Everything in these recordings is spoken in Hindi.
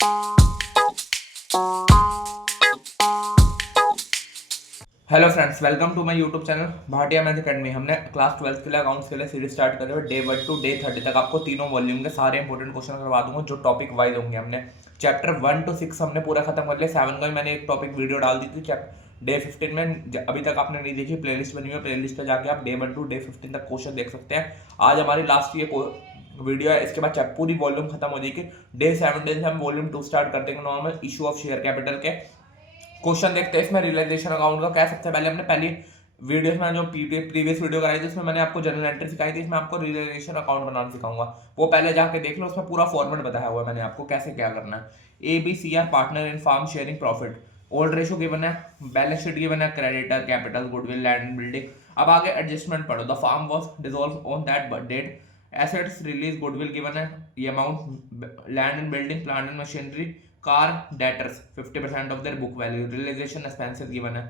Hello friends, welcome to my YouTube channel Bhatia math academy. हमने क्लास 12 के लिए अकाउंट्स के लिए सीरीज स्टार्ट करे हुए डे 1 टू डे 30 तक आपको तीनों वॉल्यूम के सारे इंपॉर्टेंट क्वेश्चन करवा दूंगा जो टॉपिक वाइज होंगे। हमने चैप्टर 1 टू 6 हमने पूरा खत्म कर लिया। 7 को मैंने एक टॉपिक वीडियो डाल दी थी डे 15 में। अभी तक आपने नहीं देखी, प्लेलिस्ट बनी हुई है, प्लेलिस्ट पे जाके आप डे 1 टू डे 15 तक क्वेश्चन देख सकते हैं। आज हमारी लास्ट ये वीडियो है, इसके बाद पूरी वॉल्यूम खत्म हो जाएगी। डे 17 से हम वॉल्यूम 2 स्टार्ट करते हैं normal issue of share capital के क्वेश्चन देखते हैं। इसमें रियलाइजेशन अकाउंट का क्या सबसे पहले हमने पहली वीडियो में जो प्रीवियस वीडियो कराई थी उसमें मैंने आपको जनरल एंट्री सिखाई थी। इसमें आपको रियलाइजेशन अकाउंट बनाना सिखाऊंगा, वो पहले जाके देख लो। उसमें पूरा फॉर्मेट बताया हुआ है मैंने आपको कैसे क्या करना है। A B C are partner in firm sharing profit, old ratio given है, बैलेंस शीट गिवन है, creditor, capital, goodwill, land and building. अब आगे एडजस्टमेंट पढ़ो। The firm was dissolve on that date, assets release, goodwill given है, ये amount, land and building, plant and machinery, car, debtors 50% of their book value, realisation expenses given है।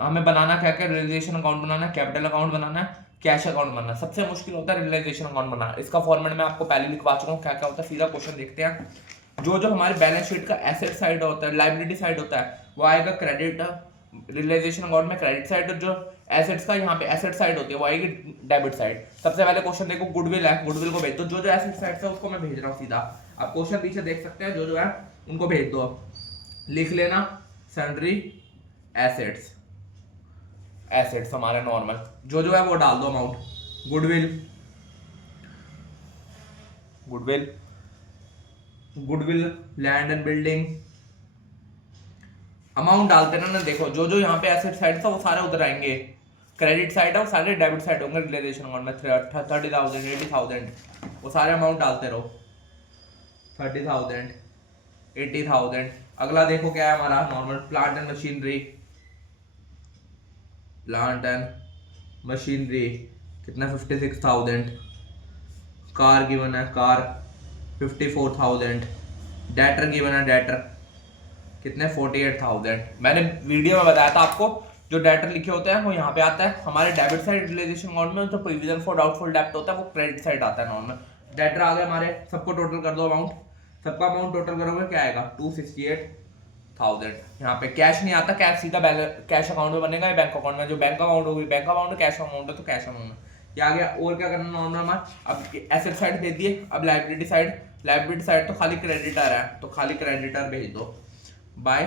हमें बनाना क्या क्या, रियलाइजेशन अकाउंट बनाना है, कैपिटल अकाउंट बनाना है, कैश अकाउंट बनाना है। सबसे मुश्किल होता है रियलाइजेशन अकाउंट बनाना। इसका फॉर्मेट मैं आपको पहले लिखवा चुका हूँ क्या क्या होता है। सीधा क्वेश्चन देखते हैं। जो जो हमारे बैलेंस शीट का एसेट साइड होता है, लाइबिलिटी साइड होता है, वो आएगा क्रेडिट। रियलाइजेशन अकाउंट में क्रेडिट साइड, जो एसेट्स का यहाँ पे एसेट साइड होती है वो आएगी डेबिट साइड। सबसे पहले क्वेश्चन देखो, गुडविल है, गुडविल को भेज दो। जो जो एसेट साइड है उसको मैं भेज रहा हूँ सीधा। आप क्वेश्चन पीछे देख सकते हैं, जो जो है उनको भेज दो। लिख लेना सन्ड्री एसेट्स, एसेट्स हमारे नॉर्मल जो जो है वो डाल दो amount. Goodwill, goodwill, goodwill, land and building, amount डालते ना देखो। जो जो यहाँ पे एसेट साइड था वो सारे उधर आएंगे। क्रेडिट साइड है वो सारे डेबिट साइड होंगे। रियलाइजेशन अकाउंट में 30,000, 80,000, वो सारे अमाउंट डालते रहो। 30,000, 80,000। अगला देखो क्या है हमारा normal, plant and machinery, plant and machinery कितना, 56,000। कार गिवन है, कार 54,000। डेटर गिवन है, डेटर कितने, 48,000। मैंने वीडियो में बताया था आपको जो डेटर लिखे होते हैं वो यहाँ पे आता है हमारे डेबिट साइड रियलाइजेशन अकाउंट में। जो प्रोविजन फॉर डाउटफुल डेब्ट होता है वो क्रेडिट साइड आता है नॉर्मल। डेटर आ गए हमारे, सबको टोटल कर दो अमाउंट। सबका अमाउंट टोटल करोगे क्या आएगा, 268,000। यहाँ पे कैश नहीं आता, कैश सीधा कैश अकाउंट में बनेगा या बैंक अकाउंट में। जो बैंक अकाउंट होगी बैंक अकाउंट, कैश अमाउंट है तो कैश अमाउंट है। ये आ गया। और क्या करना नॉर्मल हमारा, अब एसेट साइड भेज दिए। अब लाइबिलिटी साइड, लाइबिलिटी साइड तो खाली क्रेडिटर है तो खाली क्रेडिटर भेज दो बाय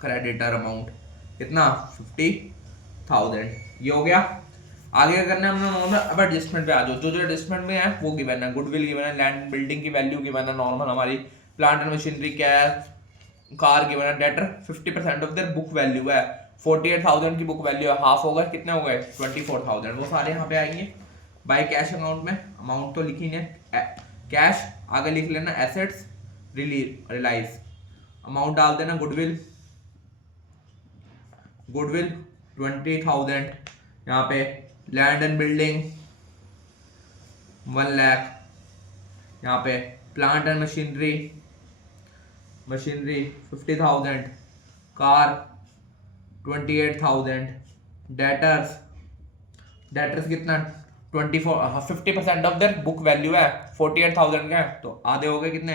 क्रेडिटर अमाउंट कितना, 50,000। ये हो गया। आगे क्या करना है हमने नॉर्मल। अब एडजस्टमेंट पे आ जाओ। जो जो एडजस्टमेंट में है वो गिवन है, गुडविल गिवन है, लैंड बिल्डिंग की वैल्यू गिवन है नॉर्मल हमारी, प्लांट एंड मशीनरी क्या है, कार गिवन है, debtor 50% of their book value है। 48,000 की बुक वैल्यू है, हाफ हो गए, कितने हो गए, 24,000। वो सारे यहाँ पे आएंगे। बाय कैश अकाउंट में अमाउंट तो लिखी नहीं, कैश आगे लिख लेना, एसेट्स रिलाइज, अमाउंट डाल देना। Goodwill, goodwill 20,000। यहाँ पे लैंड एंड बिल्डिंग 1 लाख। यहाँ पे plant and machinery, machinery 50,000। Car 28,000। Debtors, debtors कितना, 50% ऑफ देयर बुक वैल्यू है। 48,000 का है तो आधे हो गए कितने,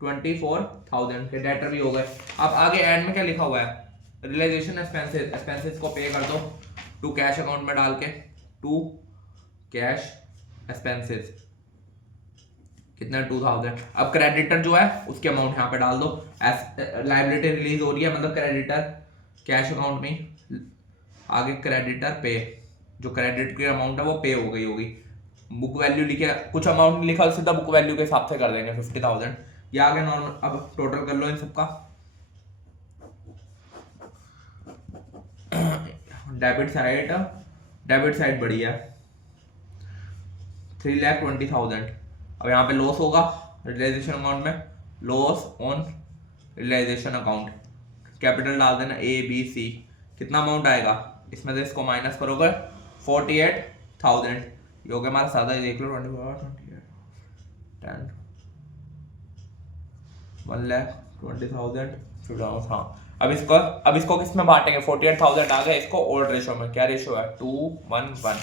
24,000 के डेटर भी हो गए। अब आगे एंड में क्या लिखा हुआ है, रियलाइजेशन एक्सपेंसेस, एक्सपेंसेस को पे कर दो टू कैश अकाउंट में डाल के, टू कैश एक्सपेंसेस कितना, 2,000। अब क्रेडिटर जो है उसके अमाउंट यहाँ पे डाल दो। लाइबिलिटी रिलीज हो रही है मतलब क्रेडिटर कैश अकाउंट में, आगे क्रेडिटर पे, जो क्रेडिट की अमाउंट है वो पे हो गई होगी। बुक वैल्यू लिखे, कुछ अमाउंट लिखा सीधा बुक वैल्यू के हिसाब से कर देंगे 50,000। ये आ गया नॉर्मल। अब टोटल कर लो इन सबका। डेबिट साइड बढ़िया, 3,20,000। अब यहाँ पे लॉस होगा रियलाइजेशन अकाउंट में, loss on realisation account, capital डाल देना ए बी सी। कितना अमाउंट आएगा, इसमें से इसको माइनस करोगे 48,000। ये हो गया हमारा सादा ही देख लो, 10 1,20,000। हाँ, अब इसको किस में बांटेंगे, 48,000 आ गए, इसको ओल्ड रेशो में, क्या रेशो है, 2:1:1।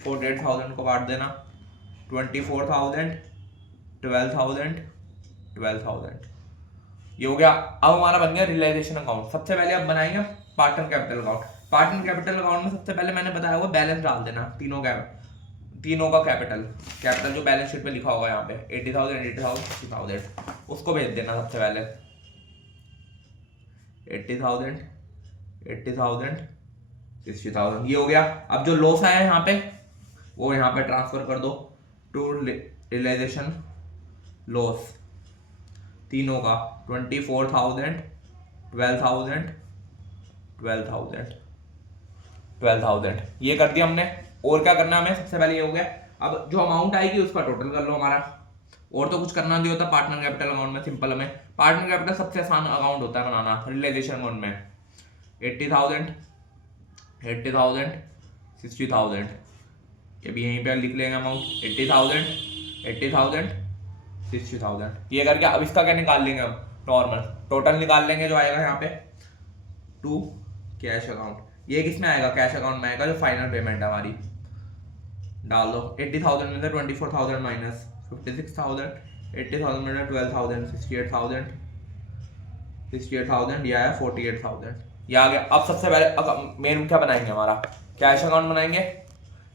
48,000 को बांट देना, 24,000, 12,000, 12,000। ये हो गया। अब हमारा बन गया रियलाइजेशन अकाउंट। सबसे पहले अब बनाएंगे partner capital account. Partner capital account में सबसे पहले मैंने बताया हुआ बैलेंस डाल देना, तीनों का कैपिटल जो बैलेंस शीट पे लिखा होगा यहाँ पे 80,000, 80,000, 60,000, उसको भेज देना सबसे पहले। 80,000, 80,000, 60,000, ये हो गया। अब जो लॉस आया यहाँ पे वो यहाँ पे ट्रांसफर कर दो टू रियलाइजेशन लॉस, तीनों का 24,000, 12,000, 12,000, 12,000, ये कर दिया हमने। और क्या करना है हमें, सबसे पहले ये हो गया। अब जो अमाउंट आएगी उसका टोटल कर लो हमारा, और तो कुछ करना नहीं होता पार्टनर कैपिटल अकाउंट में। सिंपल, हमें पार्टनर कैपिटल सबसे आसान अकाउंट होता है बनाना रियलाइजेशन अकाउंट में। 80,000, 80,000, 60,000, ये भी यहीं पे लिख लेंगे अमाउंट। 80,000, 80,000, 60,000, ये करके अब इसका क्या निकाल लेंगे हम, नॉर्मल टोटल निकाल लेंगे जो आएगा यहाँ पे टू कैश अकाउंट। ये किस में आएगा, कैश अकाउंट में आएगा, जो फाइनल पेमेंट है हमारी। डाल दो 80,000 में से 24,000 माइनस 56,000, 80,000 में 12,000, 68,000, 68,000, ये आया 48,000, ये आ गया। अब सबसे पहले मेन क्या बनाएंगे, हमारा कैश अकाउंट बनाएंगे।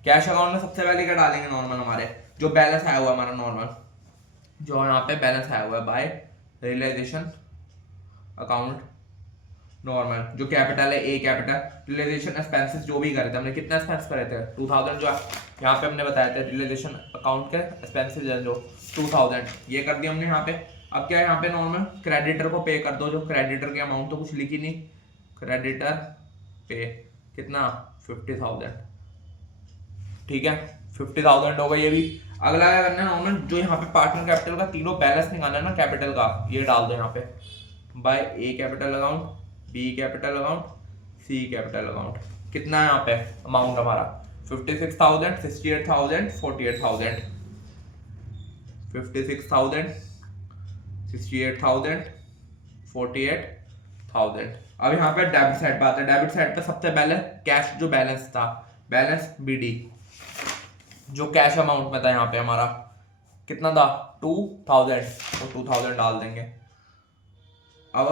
कैश अकाउंट में सबसे पहले क्या डालेंगे, नॉर्मल हमारे जो बैलेंस आया हुआ है हमारा, नॉर्मल जो यहाँ पे बैलेंस आया हुआ है बाय रियलाइजेशन अकाउंट, नॉर्मल जो कैपिटल है ए कैपिटल। रियलाइजेशन एक्सपेंसेस जो भी करे थे हमने, कितना एक्सपेंस करे थे 2,000, जो यहाँ पे हमने बताया था रियलाइजेशन अकाउंट के एक्सपेंसेस जो 2,000, ये कर दिया हमने यहाँ पे। अब क्या है यहाँ पे, नॉर्मल क्रेडिटर को पे कर दो, जो क्रेडिटर की अमाउंट तो कुछ लिखी नहीं, क्रेडिटर पे कितना 50,000, ठीक है 50,000 होगा ये भी। अगला क्या करना है, नॉर्मल जो यहाँ पे पार्टनर कैपिटल का तीनों बैलेंस निकालना है ना कैपिटल का, ये डाल दो यहाँ पे by A capital account, B capital account, C capital account. कितना है यहाँ पे अमाउंट हमारा 56,000, 68,000, 48,000, 56,000, 68,000, 48,000। अब यहाँ पे डेबिट साइड पे आते हैं। डेबिट साइड पे सबसे पहले कैश जो बैलेंस था, बैलेंस बीडी जो कैश अमाउंट में था यहाँ पे हमारा कितना था 2,000, तो 2,000 डाल देंगे। अब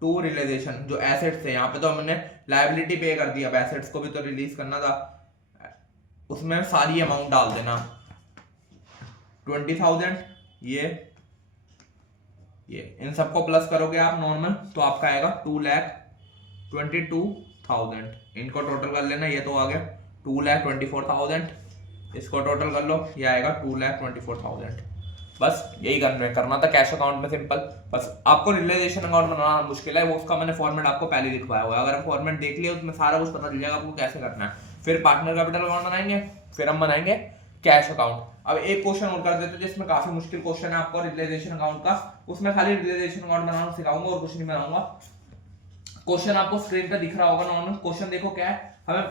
टू रियलाइजेशन जो एसेट्स थे, यहाँ पे तो हमने लायबिलिटी पे कर दी, अब एसेट्स को भी तो रिलीज करना था, उसमें सारी अमाउंट डाल देना 20,000, ये इन सबको प्लस करोगे आप नॉर्मल तो आपका आएगा 2,22,000। इनको टोटल कर लेना, ये तो आ गया 2,24,000, इसको टोटल कर लो, ये आएगा 2,24,000। बस यही करना था कैश अकाउंट में, सिंपल। बस आपको रियलाइजेशन अकाउंट बनाना मुश्किल है, वो उसका मैंने फॉर्मेट आपको पहले लिखवाया हुआ है। अगर आप फॉर्मेट देख लिया उसमें सारा कुछ पता चल जाएगा आपको कैसे करना है। फिर पार्टनर कैपिटल अकाउंट बनाएंगे, फिर हम बनाएंगे कैश अकाउंट। अब एक क्वेश्चन और कर देते हैं जिसमें काफी मुश्किल क्वेश्चन है आपको रियलाइजेशन अकाउंट का, उसमें खाली रियलाइजेशन अकाउंट बनाना सिखाऊंगा और कुछ नहीं बनाऊंगा। क्वेश्चन आपको स्क्रीन पे दिख रहा होगा नॉर्मल। क्वेश्चन देखो क्या है, हमें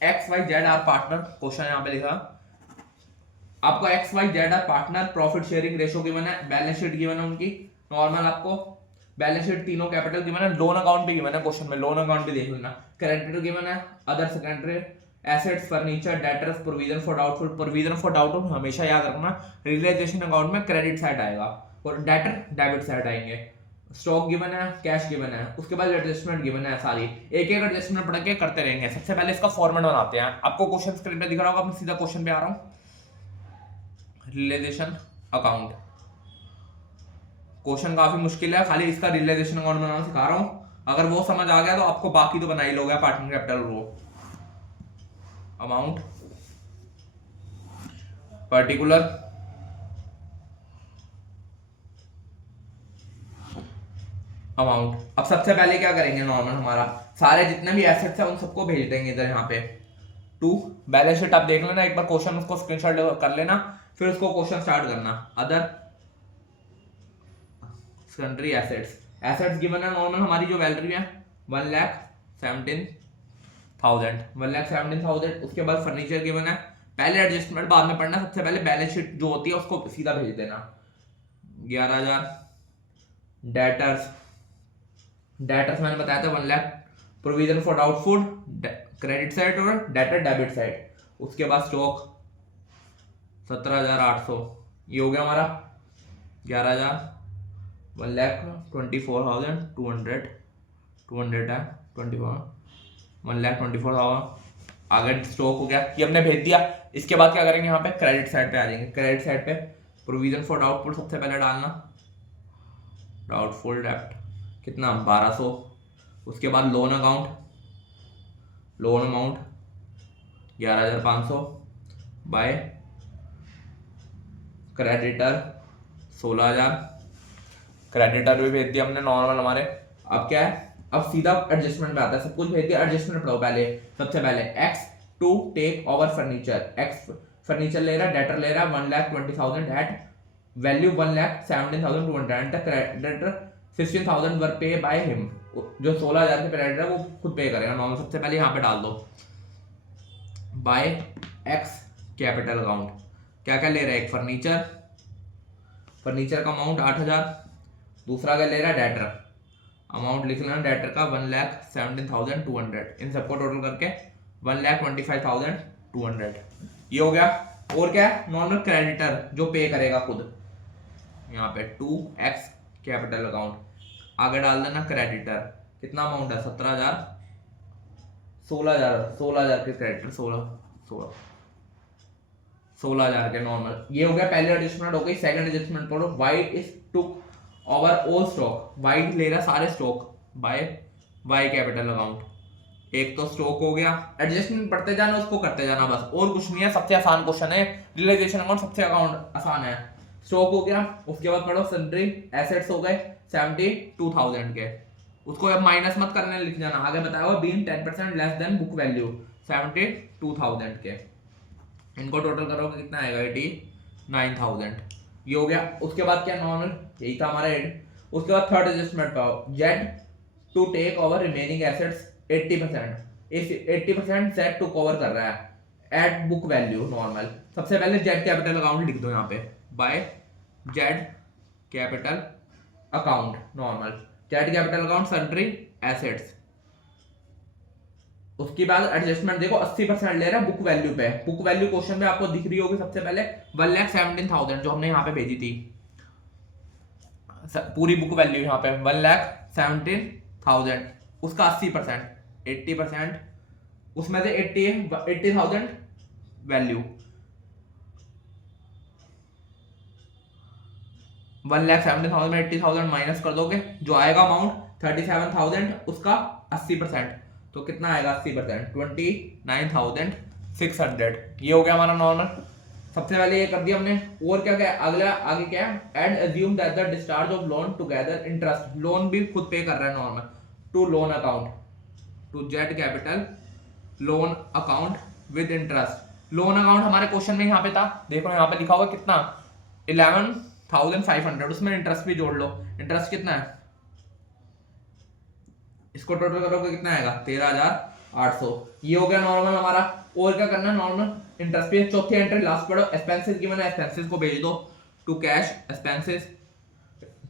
X Y Z are partner, question यहाँ पे लिखा आपको X Y Z are partner, profit sharing ratio given है, बैलेंस शीट गिवन है उनकी, नॉर्मल आपको बैलेंस शीट तीनों कैपिटल गिवन है, लोन अकाउंट भी गिवन है क्वेश्चन में, लोन अकाउंट भी देख लेना, क्रेडिटर गिवन है, other secondary assets, furniture, debtors, provision for doubtful. Provision for doubtful हमेशा याद रखना, रियलाइजेशन अकाउंट में क्रेडिट साइड आएगा और डेटर डेबिट साइड आएंगे। स्टॉक गिवन है, कैश गिवन है, उसके बाद एडजस्टमेंट गिवन है, सारी एक एक एडजस्टमेंट पढ़ के करते रहेंगे। सबसे पहले इसका फॉर्मेट बनाते हैं। आपको क्वेश्चन स्क्रीन पे दिख रहा होगा, मैं सीधा क्वेश्चन पे आ रहा हूँ। रियलाइजेशन अकाउंट क्वेश्चन काफी मुश्किल है, खाली इसका रियलाइजेशन अकाउंट बनाना सिखा रहा हूँ। अगर वो समझ आ गया तो आपको बाकी तो बना ही लोगे। पार्टनर कैपिटल रो अमाउंट पर्टिकुलर अमाउंट। अब सबसे पहले क्या करेंगे, नॉर्मल हमारा सारे जितने भी एसेट्स हैं उन सबको भेज देंगे इधर यहाँ पे टू बैलेंस शीट। आप देख लेना एक बार क्वेश्चन, उसको स्क्रीनशॉट कर लेना, फिर उसको क्वेश्चन स्टार्ट करना। अदर सेकेंडरी एसेट्स गिवन है नॉर्मल, हमारी जो वैल्यू है 1,17,000, 1,17,000। उसके बाद फर्नीचर गिवन है, पहले एडजस्टमेंट बाद में पढ़ना, सबसे पहले बैलेंस शीट जो होती है उसको सीधा भेज देना। 11,000 डेटर्स मैंने बताया था 1 lakh, provision for doubtful credit side और डेटर डेबिट साइड। उसके बाद स्टॉक 17,800, ये हो गया हमारा। 11,000 1,24,200 200 है 24 1,24,000। आगे स्टॉक हो गया, ये हमने भेज दिया। इसके बाद क्या करेंगे, यहाँ पे क्रेडिट साइड पे आ जाएंगे। क्रेडिट साइड पे प्रोविजन फॉर डाउटफुल सबसे पहले डालना, डाउटफुल डेब्ट कितना 1200। उसके बाद loan account, loan amount 11,500 by creditor 16,000। Creditor भी भेज दिया हमने नॉर्मल हमारे। अब क्या है, अब सीधा एडजस्टमेंट में आता है, सब कुछ भेज दिया। एडजस्टमेंट पढ़ो पहले। सबसे पहले X to take over furniture, X furniture ले रहा है, डेटर ले रहा है 1,20,000 at value 1,17,200 and the creditor 16,000 were pay by him. जो 16,000 के क्रेडिटर है वो खुद पे करेगा नॉर्मल। सबसे पहले यहाँ पे डाल दो बाय एक्स कैपिटल अकाउंट, क्या क्या ले रहा है, एक फर्नीचर, फर्नीचर का अमाउंट 8,000। दूसरा क्या ले रहा है, डेटर, अमाउंट लिख लेना डेटर का 1,17,200। इन सबको टोटल करके 1,25,200 ये हो गया। और क्या है, नॉर्मल क्रेडिटर जो पे करेगा खुद, यहाँ पे 2x कैपिटल अकाउंट। आगे डाल देना क्रेडिटर, कितना अमाउंट है 17,000 16,000 के क्रेडिटर 16,000 के नॉर्मल। ये हो गया पहले एडजस्टमेंट हो गई। सेकंड एडजस्टमेंट पढ़ो, Y is took over all stock, Y ले रहा सारे stock by Y capital account. एक तो स्टॉक हो गया। एडजस्टमेंट पढ़ते जाना, उसको करते जाना बस, और कुछ नहीं है। सबसे आसान क्वेश्चन है, रियलाइजेशन अकाउंट सबसे अकाउंट आसान है। स्टॉक हो गया, उसके बाद पढ़ो सन्ड्री एसेट्स हो गए 72,000 के, उसको अब माइनस मत करने लिख जाना, आगे बताया हुआ being 10% less than book value 72,000 के। इनको टोटल करोगे कितना आएगा 89,000। ये हो गया। उसके बाद क्या, नॉर्मल यही था हमारा एड। उसके बाद थर्ड एडजस्टमेंट पाओ, Z to take over remaining assets 80%, इस 80% जेड टू कवर कर रहा है एट बुक वैल्यू नॉर्मल। सबसे पहले जेड कैपिटल अकाउंट लिख दो यहाँ पे, by Z capital account normal, Z capital account sundry assets. उसके बाद एडजस्टमेंट देखो 80% ले रहा है बुक वैल्यू पे। बुक वैल्यू क्वेश्चन में आपको दिख रही होगी सबसे पहले 1,17,000 जो हमने यहाँ पे भेजी थी, पूरी बुक वैल्यू यहाँ पे 1,17,000, उसका 80% 80%, उसमें से 80,000 वैल्यू 1,17,000 में 80,000 माइनस कर दोगे, जो आएगा अमाउंट 37,000, उसका 80%, तो कितना आएगा 80% 29,600। ये हो गया हमारा नॉर्मल। सबसे पहले ये कर दिया हमने। और क्या क्या अगला, आगे क्या है, and assume that the discharge of loan together interest, loan भी खुद पे कर रहा है normal, to loan account to Z capital loan account with interest. Loan account हमारे क्वेश्चन में यहाँ पे था, देखो यहाँ पे लिखा हुआ कितना 11,500, उसमें इंटरेस्ट भी जोड़ लो। इंटरेस्ट कितना है, इसको टोटल करोगे कितना आएगा 13,800। ये हो गया नॉर्मल हमारा। और क्या करना है, नॉर्मल इंटरेस्ट पे। चौथी एंट्री लास्ट पढ़ो, एक्सपेंसेस गिवन है, एक्सपेंसेस को भेज दो टू कैश एक्सपेंसेस,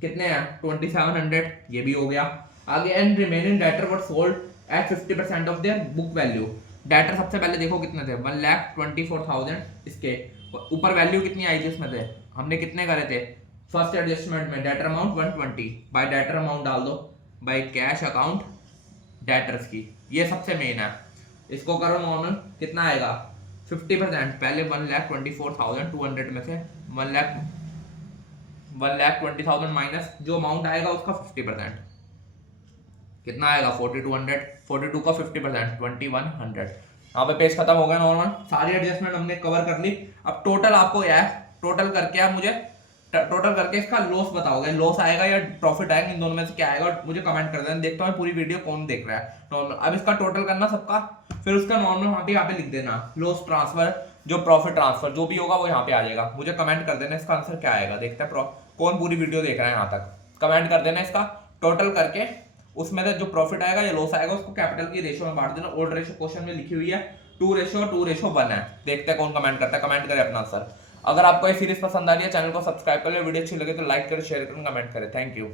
कितने हैं 2,700, ये भी हो गया। आगे and remaining debtor were sold at 50% of their book value. Debtor सबसे पहले देखो कितने थे 1,24,000, इसके ऊपर वैल्यू कितनी आई थी उसमें से, हमने कितने करे थे फर्स्ट एडजस्टमेंट में, debtor amount 120, bye debtor amount डाल दो बाय कैश अकाउंट डेटर्स की, ये सबसे मेन है। इसको करो नॉर्मल, कितना आएगा 50%, पहले 1,24,200 में से 1,20,000 माइनस जो अमाउंट आएगा उसका 50%, कितना आएगा 4,200, 42 का 50% 2,100। यहाँ पे पेज खत्म हो गया नॉर्मल। सारी एडजस्टमेंट हमने कवर कर ली। अब टोटल आपको यार टोटल करके आप मुझे टोटल करके इसका लॉस बताओगे, लॉस आएगा या प्रॉफिट आएगा, इन दोनों में से क्या आएगा मुझे कमेंट कर देना, देखता हूँ पूरी वीडियो कौन देख रहा है नॉर्मल। अब इसका टोटल करना सबका, फिर उसका नॉर्मल वहाँ पे लिख देना, लॉस ट्रांसफर जो प्रॉफिट ट्रांसफर जो भी होगा वो यहाँ पे आ जाएगा। मुझे कमेंट कर देना इसका आंसर क्या आएगा, देखते हैं कौन पूरी वीडियो देख रहा है यहाँ तक, कमेंट कर देना इसका टोटल करके, उसमें से जो प्रॉफिट आएगा या लॉस आएगा उसको कैपिटल की रेशियो में बांट देना। ओल्ड रेशियो क्वेश्चन में लिखी हुई है 2:1 है, देखते हैं कौन कमेंट करता है, कमेंट करे अपना आंसर। अगर आपको ये सीरीज पसंद आ रही है चैनल को सब्सक्राइब कर ले, वीडियो अच्छी लगे तो लाइक करें, शेयर करें, कमेंट करें। Thank you.